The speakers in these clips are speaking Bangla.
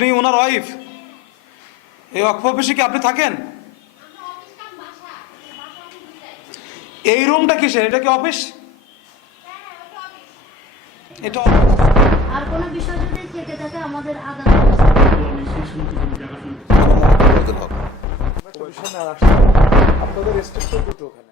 আপনি ওনার ওয়াইফ এই অক্ষ অফিসে কি আপনি থাকেন? এই রুমটা কিসের? এটা কি অফিস এটা আর কোনো বিষয় যদি থেকে থাকে আমাদের আদালত আপনাদের দুটো ওখানে।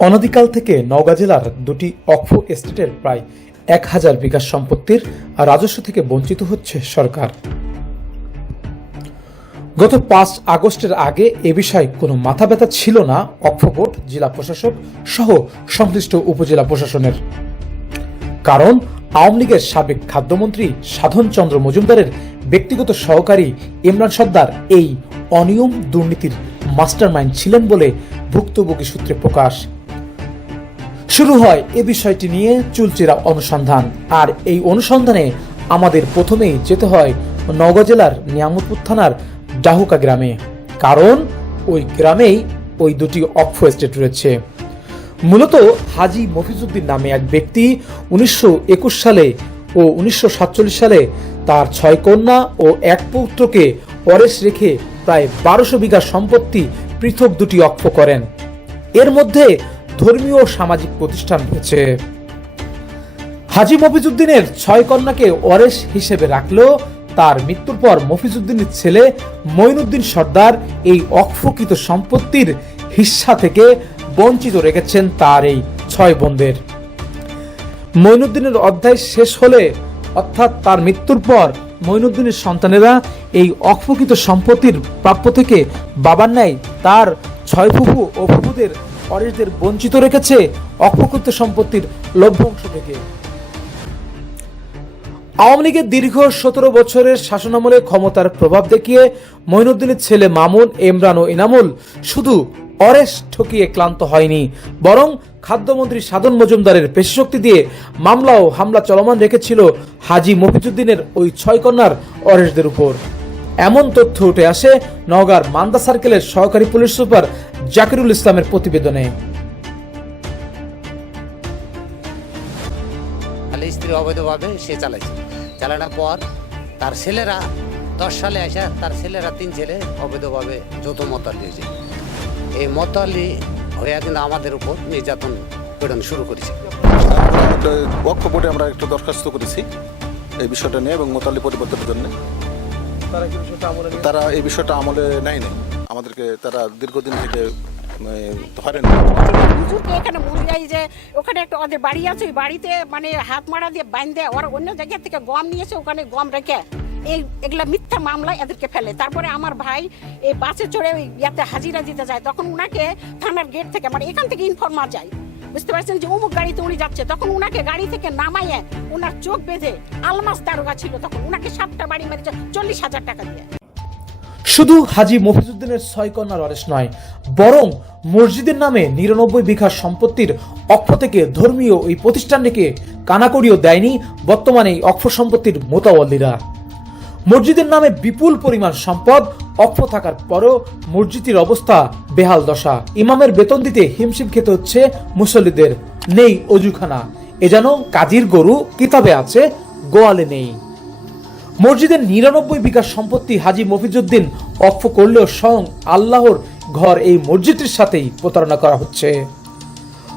অনধিকাল থেকে নওগাঁ জেলার দুটি অক্ষ এস্টেটের প্রায় এক হাজার বিঘা সম্পত্তির রাজস্ব থেকে বঞ্চিত হচ্ছে সরকার। গত পাঁচ আগস্টের আগে এ বিষয়ে কোনো মাথা ব্যথা ছিল না, অক্ষ বোর্ড জেলা প্রশাসক সহ সংশ্লিষ্ট উপজেলা প্রশাসনের। কারণ, আওয়ামী লীগের সাবেক খাদ্যমন্ত্রী সাধন চন্দ্র মজুমদারের ব্যক্তিগত সহকারী ইমরান সর্দার এই অনিয়ম দুর্নীতির মাস্টারমাইন্ড ছিলেন বলে ভুক্তভোগী সূত্রে প্রকাশ। শুরু হয় এ বিষয়টি নিয়ে চুলচেরা অনুসন্ধান। আর এই অনুসন্ধানে আমাদের প্রথমেই যেতে হয় নওগাঁ জেলার নিয়ামতপুর থানার ডাহুকা গ্রামে। কারণ ওই গ্রামেই ওই দুটি অক্ষ এস্টেট রয়েছে। মূলত হাজি মফিজুদ্দিন নামে এক ব্যক্তি উনিশশো একুশ সালে ও উনিশশো সাতচল্লিশ সালে তার ছয় কন্যা ও এক পুত্রকে পরেশ রেখে প্রায় বারোশো বিঘা সম্পত্তি পৃথক দুটি অক্ষ করেন। এর মধ্যে ধর্মীয় ও সামাজিক প্রতিষ্ঠান রয়েছে। হাজি মফিজুদ্দিনের ছয় কন্যাকে ওয়ারেস হিসেবে রাখলেও তার মৃত্যুর পর মফিজুদ্দিনের ছেলে মঈনুদ্দিন সর্দার এই অক্ষকৃত সম্পত্তির হিস্সা থেকে বঞ্চিত রেখেছেন তার এই ছয় বোনদের। মঈনুদ্দিনের অধ্যায় শেষ হলে অর্থাৎ তার মৃত্যুর পর মঈনুদ্দিনের সন্তানেরা এই অক্ষকৃত সম্পত্তির প্রাপ্য থেকে বাবার ন্যায় তার ছয় ফুফু ও ফুফুদের অরেশদের বঞ্চিত রেখেছে অপকৃত সম্পত্তির লভ্য অংশ থেকে। আওয়ামী লীগের দীর্ঘ সতেরো বছরের শাসনামলে ক্ষমতার প্রভাব দেখিয়ে মঈনুদ্দিনের ছেলে মামুন এমরান ও ইনামুল শুধু অরেশ ঠকিয়ে ক্লান্ত হয়নি, বরং খাদ্যমন্ত্রী সাধন মজুমদারের পেশিশক্তি দিয়ে মামলা ও হামলা চলমান রেখেছিল হাজি মফিজুদ্দিনের ওই ছয় কন্যার অরেশদের উপর। এমন তথ্য উঠে আসে নওগাঁর মান্দা সার্কেলের সহকারী পুলিশ সুপার জাকিরুল ইসলামের প্রতিবেদনে। তাহলে স্ত্রী অবৈধভাবে সে চালাইছে। চালানোর পর তার ছেলেরা দশ সালে আসা তার ছেলেরা তিন ছেলে অবৈধভাবে যৌথ মতালি হয়েছে এই মতালি হয়ে কিন্তু আমাদের উপর নির্যাতন পীড়ন শুরু করেছে। বোর্ডে আমরা একটু দরখাস্ত করেছি এই বিষয়টা নিয়ে এবং মোতালি পরিবর্তনের জন্য। তারা কি বিষয়টা আমলে নিয়ে- তারা এই বিষয়টা আমলে নেয় নাই। আমাদেরকে তারা দীর্ঘদিন থেকে ধরেন এখানে মরিয়াই যে ওখানে একটা ওদের বাড়ি আছে ওই বাড়িতে মানে হাত মারা দিয়ে বাইন্ধে ওরা অন্য জায়গা থেকে গম নিয়েছে ওখানে গম রেখে এই এগুলা মিথ্যা মামলায় এদেরকে ফেলে। তারপরে আমার ভাই এই বাসে চড়ে ওই ইয়াতে হাজিরা দিতে যায়। তখন উনাকে থানার গেট থেকে মানে এখান থেকে ইনফরমার যায়। বুঝতে পারছেন যে অমুক গাড়িতে উনি যাচ্ছে, তখন উনাকে গাড়ি থেকে নামাইয়ে উনার চোখ বেঁধে আলমাস দারোগা ছিল, তখন উনাকে সাতটা বাড়ি মেরেছে, চল্লিশ হাজার টাকা দিয়ে। শুধু হাজি মফিজুদ্দিনের ছয় কন্যার অরেস নয়, বরং মসজিদের নামে নিরানব্বই বিঘা সম্পত্তির অক্ষ থেকে ধর্মীয় ওই প্রতিষ্ঠানটিকে কানাকড়িও দেয়নি বর্তমানে এই অক্ষ সম্পত্তির মোতাবল্লিরা। মসজিদের নামে বিপুল পরিমাণ সম্পদ অক্ষ থাকার পরও মসজিদের অবস্থা বেহাল দশা। ইমামের বেতন দিতে হিমশিম খেতে হচ্ছে মুসল্লিদের। নেই অজুখানা। এ যেন কাজীর গরু কিতাবে আছে, গোয়ালে নেই। মসজিদের নিরানব্বই বিঘা সম্পত্তি হাজি মফিজুদ্দিন অক্ষ করলেও স্বয়ং আল্লাহর ঘর এই মসজিদটির সাথেই প্রতারণা করা হচ্ছে।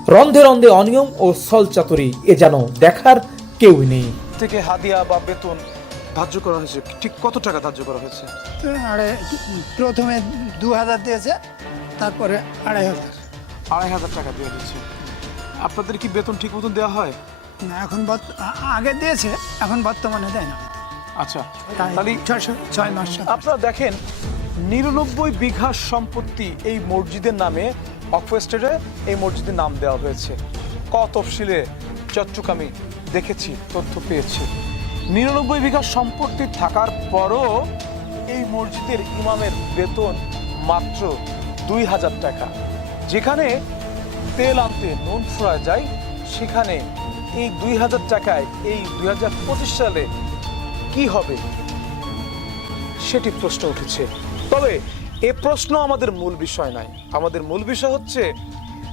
রন্ধে রন্ধে অনিয়ম ও সল চাতুরি এ যেন দেখার কেউই নেই। থেকে হাদিয়া বা বেতন ধার্য করা হয়েছে? ঠিক কত টাকা ধার্য করা হয়েছে? আড়াই প্রথমে দু হাজার দিয়েছে তারপরে আড়াই হাজার। আড়াই হাজার টাকা দেওয়া হয়েছে আপনাদের কি বেতন ঠিক মতন দেওয়া হয়? না এখন আগে দিয়েছে এখন বর্তমানে দেয় না। আচ্ছা তাহলে ছয়শো ছয় মাস আপনারা দেখেন নিরানব্বই বিঘা সম্পত্তি এই মসজিদের নামে অক্ষ স্টেটে এই মসজিদের নাম দেওয়া হয়েছে। ক তফসিলে আমি দেখেছি তথ্য পেয়েছি। নিরানব্বই বিঘা সম্পত্তি থাকার পরও এই মসজিদের ইমামের বেতন মাত্র দুই হাজার টাকা। যেখানে তেল আনতে নুন ফোড়া যায়, সেখানে এই দুই হাজার টাকায় এই দুই হাজার পঁচিশ সালে কি হবে সেটি প্রশ্ন উঠেছে। তবে এ প্রশ্ন আমাদের মূল বিষয় নয়। আমাদের মূল বিষয় হচ্ছে,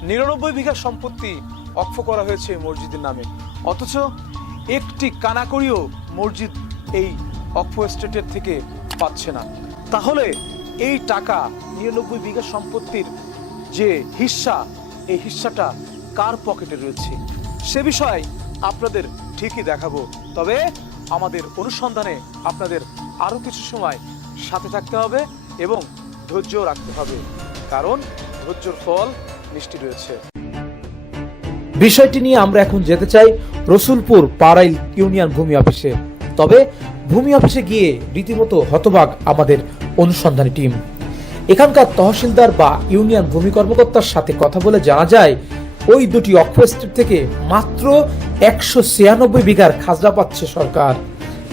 নিরানব্বই বিঘা সম্পত্তি অক্ষ করা হয়েছে এই মসজিদের নামে। অথচ একটি কানাকড়িও মসজিদ এই অক্ষ স্টেটের থেকে পাচ্ছে না। তাহলে এই টাকা নিরানব্বই বিঘা সম্পত্তির যে হিস্সা এই হিস্সাটা কার পকেটে রয়েছে? সে বিষয়ে আপনাদের ঠিকই দেখাবো। তবে আমাদের অনুসন্ধানে আপনাদের আরও কিছু সময় সাথে থাকতে হবে এবং ধৈর্য রাখতে হবে। কারণ ধৈর্যর ফল মিষ্টি রয়েছে। বিষয়টি নিয়ে আমরা এখন যেতে চাই রসুলপুর পাড়াইল ইউনিয়ন ভূমি অফিসে। তবে ভূমি অফিসে গিয়ে রীতিমতো হতবাক আমাদের অনুসন্ধানী টিম। এখানকার তহসিলদার বা ইউনিয়ন ভূমি কর্মকর্তার সাথে কথা বলে জানা যায়, ওই দুটি অক্ষ স্টেট থেকে মাত্র একশো ছিয়ানব্বই বিঘার খাজনা পাচ্ছে সরকার।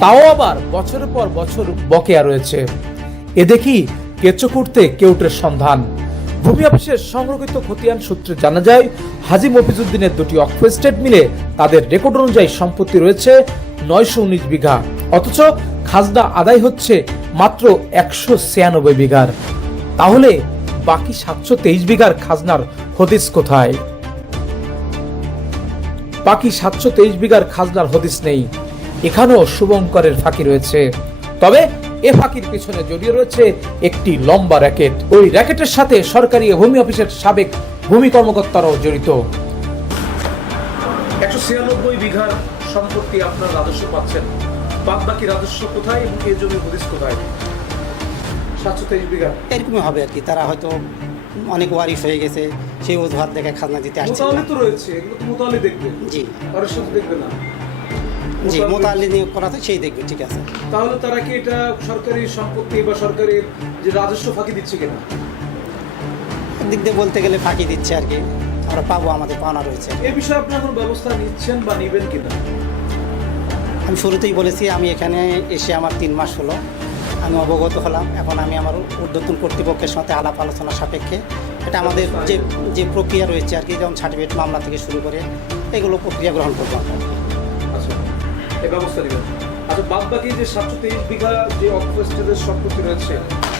তাও আবার বছরের পর বছর বকেয়া রয়েছে। এ দেখি কেঁচো করতে কেউটের সন্ধান। ভূমি অফিসের সংরক্ষিত খতিয়ান সূত্রে জানা যায় হাজি মফিজুদ্দিনের দুটি অক্ষ স্টেট মিলে তাদের রেকর্ড অনুযায়ী সম্পত্তি রয়েছে নয়শো উনিশ বিঘা। অথচ খাজনা আদায় হচ্ছে মাত্র একশো ছিয়ানব্বই বিঘার। তাহলে বাকি সাতশো তেইশ বিঘার খাজনার হদিস কোথায়? বাকি সাতশো তেইশ বিঘার খাজনার হদিস নেই। এখানেও শুভঙ্করের ফাঁকি রয়েছে। তবে এ ফাঁকির পিছনে জড়িয়ে রয়েছে একটি লম্বা র্যাকেট। ওই র্যাকেটের সাথে সরকারি ভূমি অফিসের সাবেক ভূমি কর্মকর্তারাও জড়িত। একশো ছিয়ানব্বই বিঘার সম্পত্তি আপনার রাজস্ব পাচ্ছেন। বাদ বাকি রাজস্ব কোথায় এবং এই জমি হদিস কোথায়? সাতশো তেইশ বিঘা। এরকমই হবে আর কি। তারা হয়তো অনেক ওয়ারিশ হয়ে গেছে সেই অজুহাত দেখে খাজনা দিতে আসছে তো রয়েছে এগুলো তো মোতালি দেখবে। জি। কারোর সাথে দেখবে না। জি। মোতালি- মোতাল্লি নিয়োগ করা তো সেই দেখবে ঠিক আছে। তাহলে তারা কি এটা সরকারি সম্পত্তি বা সরকারের যে রাজস্ব ফাঁকি দিচ্ছে কিনা? দিক দিয়ে বলতে গেলে ফাঁকি দিচ্ছে আর কি। আমরা পাবো আমাদের পাওনা রয়েছে। এ বিষয়ে আপনি এখন ব্যবস্থা নিচ্ছেন বা নিবেন কিনা? আমি শুরুতেই বলেছি আমি এখানে এসে আমার তিন মাস হলো। আমি অবগত হলাম এখন আমি আমার ঊর্ধ্বতন কর্তৃপক্ষের সাথে আলাপ আলোচনা সাপেক্ষে। এটা আমাদের যে যে প্রক্রিয়া রয়েছে আর কি যেমন সার্টিফিকেট মামলা থেকে শুরু করে এগুলো প্রক্রিয়া গ্রহণ করব আমরা। এই ব্যবস্থা নেবেন। আচ্ছা বাদ বাকি যে সাতশো তেইশ বিঘা যে অকুপেস্টের সম্পত্তি রয়েছে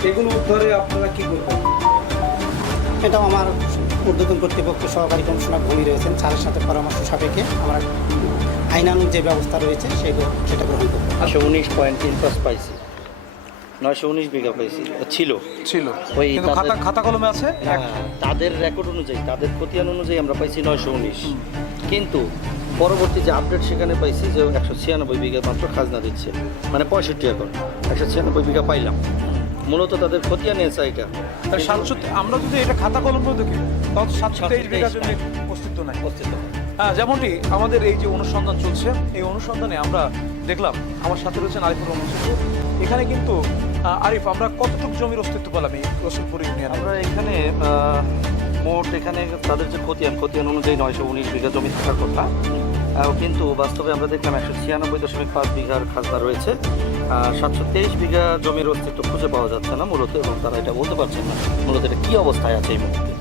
এগুলো উদ্ধারে আপনারা কি করবেন? এটাও আমার ঊর্ধ্বতন কর্তৃপক্ষ সহকারী কমিশনার ভূমি রয়েছেন স্যারের সাথে পরামর্শ সাপেক্ষে আমরা আইনানুগ যে ব্যবস্থা রয়েছে সেগুলো সেটা গ্রহণ করব। নশো উনিশ পয়েন্ট তিন পাঁচ পাইছি। নয়শো উনিশ বিঘা পাইছি। ছিল। ছিল। ওই খাতা খাতা কলমে আছে? হ্যাঁ, তাদের রেকর্ড অনুযায়ী তাদের খতিয়ান অনুযায়ী আমরা পাইছি নয়শো উনিশ। কিন্তু পরবর্তী যে আপডেট সেখানে পাইছি যে একশো ছিয়ানব্বই বিঘা মাত্র খাজনা দিচ্ছে। মানে পঁয়ষট্টি একর। একশো ছিয়ানব্বই বিঘা পাইলাম। মূলত তাদের খতিয়ান এসে এটা সাতশো আমরা যদি এটা খাতা কলমে দেখি তাহলে তো সাতশো তেইশ বিঘা জমি অস্তিত্ব নাই। অস্তিত্ব হ্যাঁ যেমনটি আমাদের এই যে অনুসন্ধান চলছে এই অনুসন্ধানে আমরা দেখলাম আমার সাথে রয়েছেন আরিফুর রহমান এখানে কিন্তু আরিফ আমরা কতটুকু জমির অস্তিত্ব পেলাম এই রসুলপুর ইউনিয়নে? আমরা এখানে মোট এখানে তাদের যে খতিয়ান খতিয়ান অনুযায়ী নয়শো উনিশ বিঘা জমি থাকার কথা। কিন্তু বাস্তবে আমরা দেখলাম একশো ছিয়ানব্বই দশমিক পাঁচ বিঘার খাজনা রয়েছে। আর সাতশো তেইশ বিঘা জমির অস্তিত্ব খুঁজে পাওয়া যাচ্ছে না মূলত, এবং তারা এটা বলতে পারছেন না মূলত এটা কী অবস্থায় আছে এই মুহূর্তে।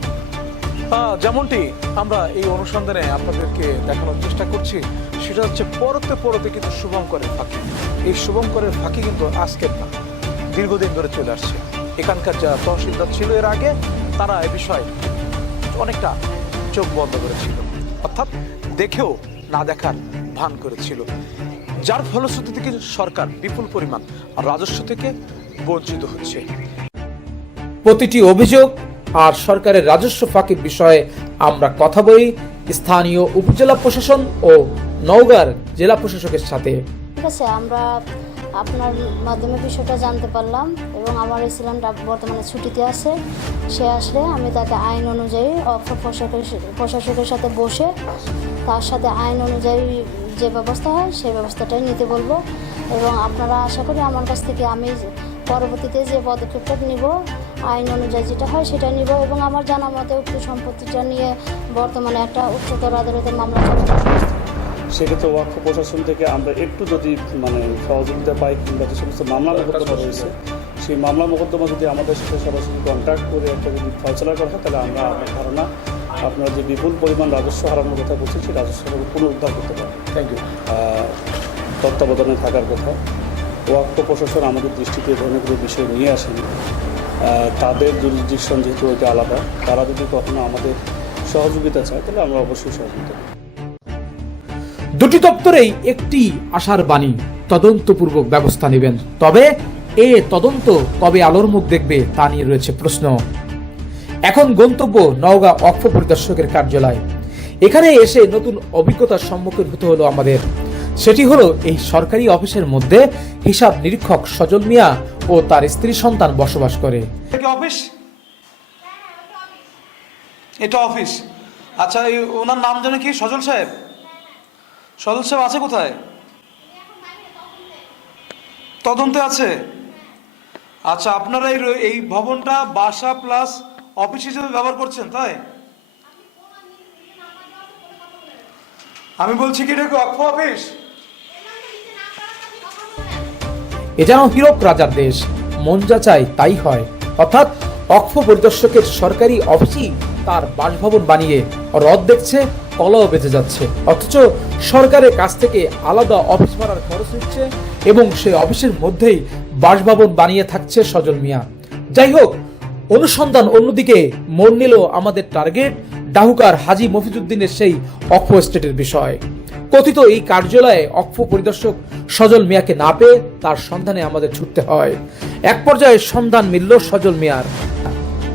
যেমনটি আমরা এই অনুসন্ধানে আপনাদেরকে দেখানোর চেষ্টা করছি, সেটা হচ্ছে পরতে পরতে কিন্তু শুভঙ্করের ফাঁকি। এই শুভঙ্করের ফাঁকি কিন্তু আজকের না, দীর্ঘদিন ধরে চলে আসছে। এখানকার যারা তহসিলদার ছিল এর আগে, তারা এ বিষয়ে অনেকটা চোখ বন্ধ করেছিল। অর্থাৎ দেখেও না দেখার ভান করেছিল। যার ফলশ্রুতিতে থেকে সরকার বিপুল পরিমাণ রাজস্ব থেকে বঞ্চিত হচ্ছে। প্রতিটি অভিযোগ আর সরকারের রাজস্ব ফাঁকি বিষয়ে আমরা কথা বলি স্থানীয় উপজেলা প্রশাসন ও নওগাঁর জেলা প্রশাসকের সাথে। ঠিক আছে আমরা আপনার মাধ্যমে বিষয়টা জানতে পারলাম এবং আমার এই সিলিন্ডার বর্তমানে ছুটিতে আছে। সে আসলে আমি তাকে আইন অনুযায়ী অক্ষ প্রশাসকের প্রশাসকের সাথে বসে তার সাথে আইন অনুযায়ী যে ব্যবস্থা হয় সেই ব্যবস্থাটাই নিতে বলব এবং আপনারা আশা করি আমার কাছ থেকে আমি পরবর্তীতে যে পদক্ষেপটা নিব, আইন অনুযায়ী যেটা হয় সেটা নিব এবং আমার জানা মতে উক্ত সম্পত্তিটা নিয়ে বর্তমানে একটা উচ্চতর আদালতে মামলা চলছে। সেক্ষেত্রে ওয়াক্ফ প্রশাসন থেকে আমরা একটু যদি মানে সহযোগিতা পাই কিংবা যে সমস্ত মামলা মোকদ্দমা রয়েছে সেই মামলা মোকদ্দমা যদি আমাদের সাথে সরাসরি কন্ট্যাক্ট করে একটা যদি ফয়সলা করা হয় তাহলে আমরা আমার ধারণা আপনারা যে বিপুল পরিমাণ রাজস্ব হারানোর কথা বলছি সেই রাজস্ব পুনরুদ্ধার করতে পারব। থ্যাংক ইউ তত্ত্বাবধানে থাকার কথা। ওয়াক্ফ প্রশাসন আমাদের দৃষ্টিতে ধরনের কোনো বিষয় নিয়ে আসেনি। তাদের জুরিডিকশন যেহেতু ওইটা আলাদা তারা যদি কখনো আমাদের সহযোগিতা চায় তাহলে আমরা অবশ্যই সহযোগিতা। দুটি দপ্তরেই একটি আশার বাণী তদন্তপূর্বক ব্যবস্থা নেবেন। তবে এ তদন্ত কবে আলোর মুখ দেখবে তা নিয়ে রয়েছে প্রশ্ন। এখন গন্তব্য নওগাঁ অক্ষ পরিদর্শকের কার্যালয়। এখানে এসে নতুন অভিজ্ঞতার সম্মুখীন হতে হলো আমাদের। সেটি হলো এই সরকারি অফিসের মধ্যে হিসাব নিরীক্ষক সজল মিয়া ও তার স্ত্রী সন্তান বসবাস করে। অফিস? এটা অফিস। আচ্ছা ওনার নাম জানে কি? সজল সাহেব? সাহেব আছে কোথায়? তদন্তে আছে? আচ্ছা আপনারা এই এই ভবনটা বাসা প্লাস অফিস হিসেবে ব্যবহার করছেন, তাই? আমি বলছি কি এটা অক্ষ অফিস? এ যেন হীরক রাজার দেশ। মন যা চায় তাই হয়। অর্থাৎ অক্ষ পরিদর্শকের সরকারি অফিসই তার বাসভবন বানিয়ে রদ দেখছে কলাও বেঁচে যাচ্ছে। অথচ সরকারের কাছ থেকে আলাদা অফিস ভাড়ার খরচ হচ্ছে এবং সেই অফিসের মধ্যেই বাসভবন বানিয়ে থাকছে সজল মিয়া। যাই হোক, অনুসন্ধান অন্যদিকে মন নিল আমাদের টার্গেট ডাহুকার হাজি মফিজুদ্দিনের সেই অক্ষ স্টেটের বিষয়। কথিত এই কার্যালয়ে অক্ষ পরিদর্শক সজল মিয়াকে না পেয়ে তার সন্ধানে আমাদের ছুটতে হয়। এক পর্যায়ে সন্ধান মিলল সজল মিয়ার।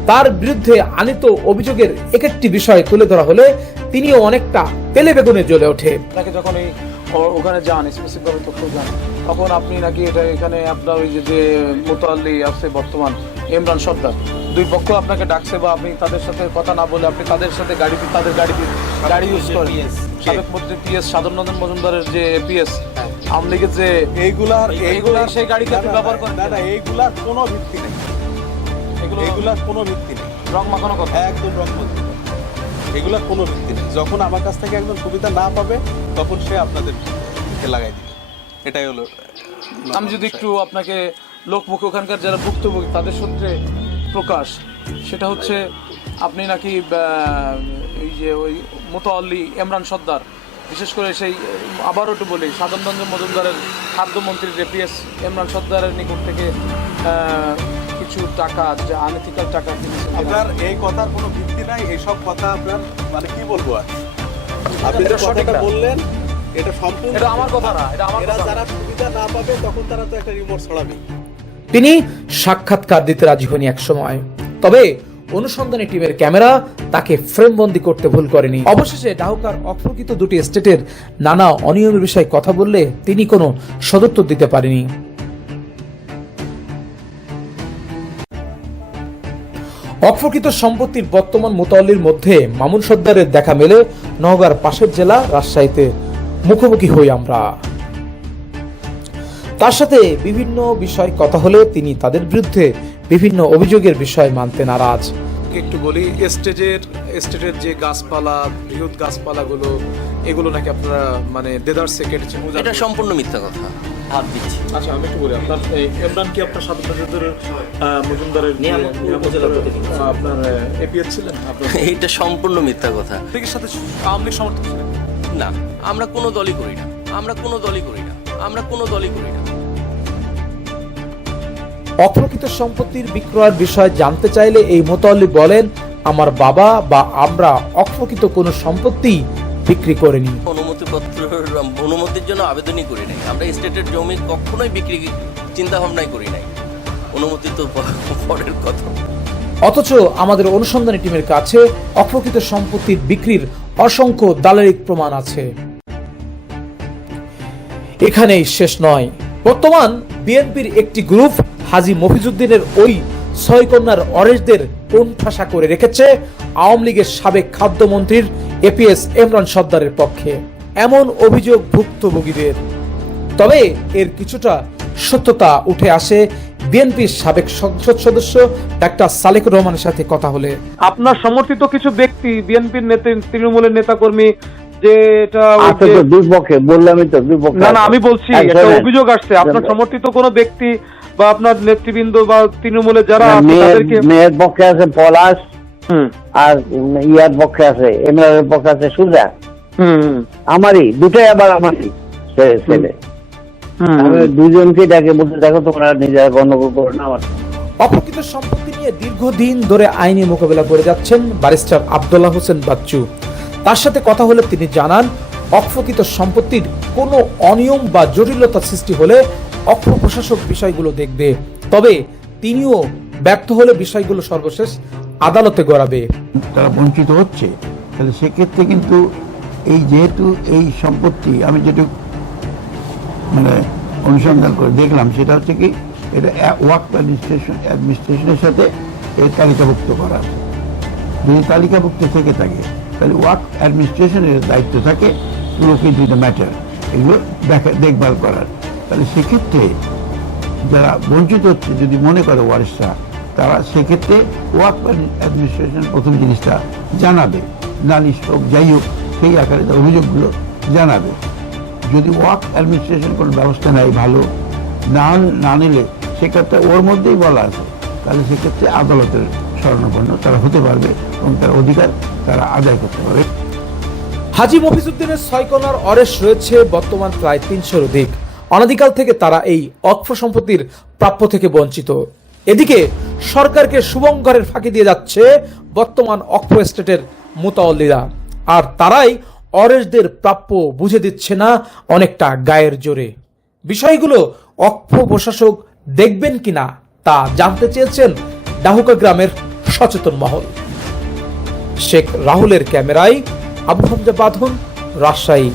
তার বিরুদ্ধে আনিত অভিযোগের এক একটি বিষয় তুলে ধরা হলে তিনিও অনেকটা তেলে বেগুনে জ্বলে ওঠে। নাকি যখন এই ওখানে যান স্পেসিফিকভাবে তথ্য যান তখন আপনি নাকি এটা এখানে আপনার ওই যে যে মোতাল্লি আছে বর্তমান ইমরান সর্দার দুই পক্ষ আপনাকে ডাকছে বা আপনি তাদের সাথে কথা না বলে আপনি তাদের সাথে গাড়ি তাদের গাড়ি গাড়ি ইউজ করেন। সাবেক মন্ত্রী পিএস সাধননন্দন মজুমদারের যে পিএস আওয়ামী লীগের যে এইগুলার এইগুলার সেই না, ব্যবহার করেন না না এইগুলার কোনো ভিত্তি নেই। এগুলো কোনো ভিত্তি নেই। রং মাখানো কথা। একদম রকম এগুলার কোনো ভিত্তি নেই। যখন আমার কাছ থেকে একদম সুবিধা না পাবে তখন সে আপনাদের লাগাই দিবে। এটাই হলো আমি যদি একটু আপনাকে লোকমুখে ওখানকার যারা ভুক্তভোগী তাদের সূত্রে প্রকাশ সেটা হচ্ছে আপনি নাকি এই যে ওই মোতাল্লি ইমরান সর্দার বিশেষ করে সেই আবারও একটু বলি সাধনরঞ্জন মজুমদারের খাদ্যমন্ত্রী জেপিএস ইমরান সর্দারের নিকট থেকে কিছু টাকা যা আনএথিক্যাল টাকা আপনার এই কথার কোনো ভিত্তি নাই এইসব কথা আপনার মানে কি বলব আর? আপনি যে কথাটা বললেন এটা সম্পূর্ণ এটা আমার কথা না এটা আমার কথা যারা সুবিধা না পাবে তখন তারা তো একটা রিমোট ছড়াবে। তিনি সাক্ষাৎকার দিতে রাজি হননি এক সময় তবে অনুসন্ধানী টিমের ক্যামেরা তাকে ফ্রেমবন্দি করতে ভুল করেনি। অবশেষে ডাহুকার অপ্রকৃত দুটি স্টেটের নানা অনিয়মের বিষয়ে কথা বললে তিনি কোনো সদুত্তর দিতে পারেনি। অপ্রকৃত সম্পত্তির বর্তমান মোতাল্লির মধ্যে মামুন সর্দারের দেখা মেলে নওগাঁর পাশের জেলা রাজশাহীতে। মুখোমুখি হই আমরা। তার সাথে বিভিন্ন বিষয় কথা হলে তিনি তাদের বিরুদ্ধে বিভিন্ন অভিযোগের বিষয় মানতে নারাজ। একটু বলি এস্টেজের এস্টেটের যে গাছপালা বৃহৎ গাছপালাগুলো এগুলো নাকি আপনারা মানে দেদার উজাড় এটা সম্পূর্ণ মিথ্যা কথা। হাত দিচ্ছি। আচ্ছা আমি একটু বলি আপনার এই ইমরান কি আপনার সাধারণ মজুমদারের মজুমদারের আপনার এপিএস ছিলেন? আপনার এইটা সম্পূর্ণ মিথ্যা কথা। লীগের সাথে আওয়ামী লীগ সমর্থক ছিলেন। না আমরা কোনো দলই করি না। আমরা কোনো দলই করি না। আমরা কোনো দলই করি না। অপ্রকৃত সম্পত্তির বিক্রয়ের বিষয়ে জানতে চাইলে এই মোতাল্লি বলেন আমার বাবা বা আমরা অপ্রকৃত কোনো সম্পত্তি বিক্রি করিনি। অনুমতিপত্র অনুমতির জন্য আবেদনই করি নাই। আমরা স্টেটের জমি কখনোই বিক্রি চিন্তা ভাবনাই করি নাই। অনুমতি তো পরের কথা। অথচ আমাদের অনুসন্ধানী টিমের কাছে অপ্রকৃত সম্পত্তির বিক্রির অসংখ্য দালালিক প্রমাণ আছে। এখানেই শেষ নয়। বর্তমান বিএনপির একটি গ্রুপ হাজি মফিজুদ্দিনের ওই ছয় কন্যার অরেশদের কোণঠাসা করে রেখেছে? আওয়ামী লীগের সাবেক খাদ্যমন্ত্রীর এপিএস ইমরান সর্দারের পক্ষে। এমন অভিযোগ ভুক্তভোগীদের। তবে এর কিছুটা সত্যতা উঠে আসে বিএনপির সাবেক সংসদ সদস্য ডাক্তার সালেকুর রহমানের সাথে কথা হলে। আপনার সমর্থিত কিছু ব্যক্তি বিএনপির নেতা তৃণমূলের নেতাকর্মী যে এটা ওই আছে যে- তো দুই পক্ষে বললামই তো দুই না না আমি বলছি একটা অভিযোগ আসছে। আপনার সমর্থিত কোনো ব্যক্তি বা আপনার নেতৃবৃন্দ বা তৃণমূলের যারা মেয়ের পক্ষে আছে পলাশ হুম। আর ইয়ার পক্ষে আছে এমরানের পক্ষে আছে সুজা। হুম। আমারই দুটাই আবার আমারই। ছেলে। আমি দুজনকে ডাকে বলতে দেখো তোমরা নিজেরা গণ্ডগোল করো না আমার। অপ্রকৃত সম্পত্তি নিয়ে দীর্ঘদিন ধরে আইনি মোকাবেলা করে যাচ্ছেন ব্যারিস্টার আব্দুল্লাহ হোসেন বাচ্চু। তার সাথে কথা হলে তিনি জানান অক্ষকৃত সম্পত্তির কোনো অনিয়ম বা জটিলতা সৃষ্টি হলে অক্ষ প্রশাসক বিষয়গুলো দেখবে। তবে তিনিও ব্যর্থ হলে বিষয়গুলো সর্বশেষ আদালতে গড়াবে। তারা বঞ্চিত হচ্ছে তাহলে সেক্ষেত্রে কিন্তু এই যেহেতু এই সম্পত্তি আমি যেটু মানে অনুসন্ধান করে দেখলাম, সেটা হচ্ছে কি, এটা ওয়াক অ্যাডমিনিস্ট্রেশন, অ্যাডমিনিস্ট্রেশনের সাথে এর তালিকাভুক্ত করা যদি তালিকাভুক্ত থেকে থাকে, তাহলে ওয়াক অ্যাডমিনিস্ট্রেশনের দায়িত্ব থাকে ইন দ্য ম্যাটার এগুলো দেখা, দেখভাল করার। তাহলে সেক্ষেত্রে যারা বঞ্চিত হচ্ছে, যদি মনে করে ওয়ারিসরা, তারা সেক্ষেত্রে ওয়াক অ্যাডমিনিস্ট্রেশন প্রথম জিনিসটা জানাবে, নালিশ হোক, যাই হোক সেই আকারে অভিযোগগুলো জানাবে। যদি ওয়াক অ্যাডমিনিস্ট্রেশন কোনো ব্যবস্থা নেয় ভালো, না না নিলে সেক্ষেত্রে ওর মধ্যেই বলা আছে। তাহলে সেক্ষেত্রে আদালতের স্মরণাপন্ন তারা হতে পারবে এবং তার অধিকার তারা আদায় করতে পারবে। হাজি মফিজুদ্দিনের ছয় কণার অরেশ রয়েছে বর্তমান প্রায় তিনশোর অধিক। অনাদিকাল থেকে তারা এই অক্ষ সম্পত্তির প্রাপ্য থেকে বঞ্চিত। এদিকে সরকারকে শুভঙ্করের ফাঁকি দিয়ে যাচ্ছে বর্তমান অক্ষ এস্টেটের মোতাল্লিরা আর তারাই অরেশদের প্রাপ্য বুঝে দিচ্ছে না অনেকটা গায়ের জোরে। বিষয়গুলো অক্ষ প্রশাসক দেখবেন কিনা তা জানতে চেয়েছেন ডাহুকা গ্রামের সচেতন মহল। শেখ রাহুলের ক্যামেরায় আবু হামজা বাঁধন, রাজশাহী।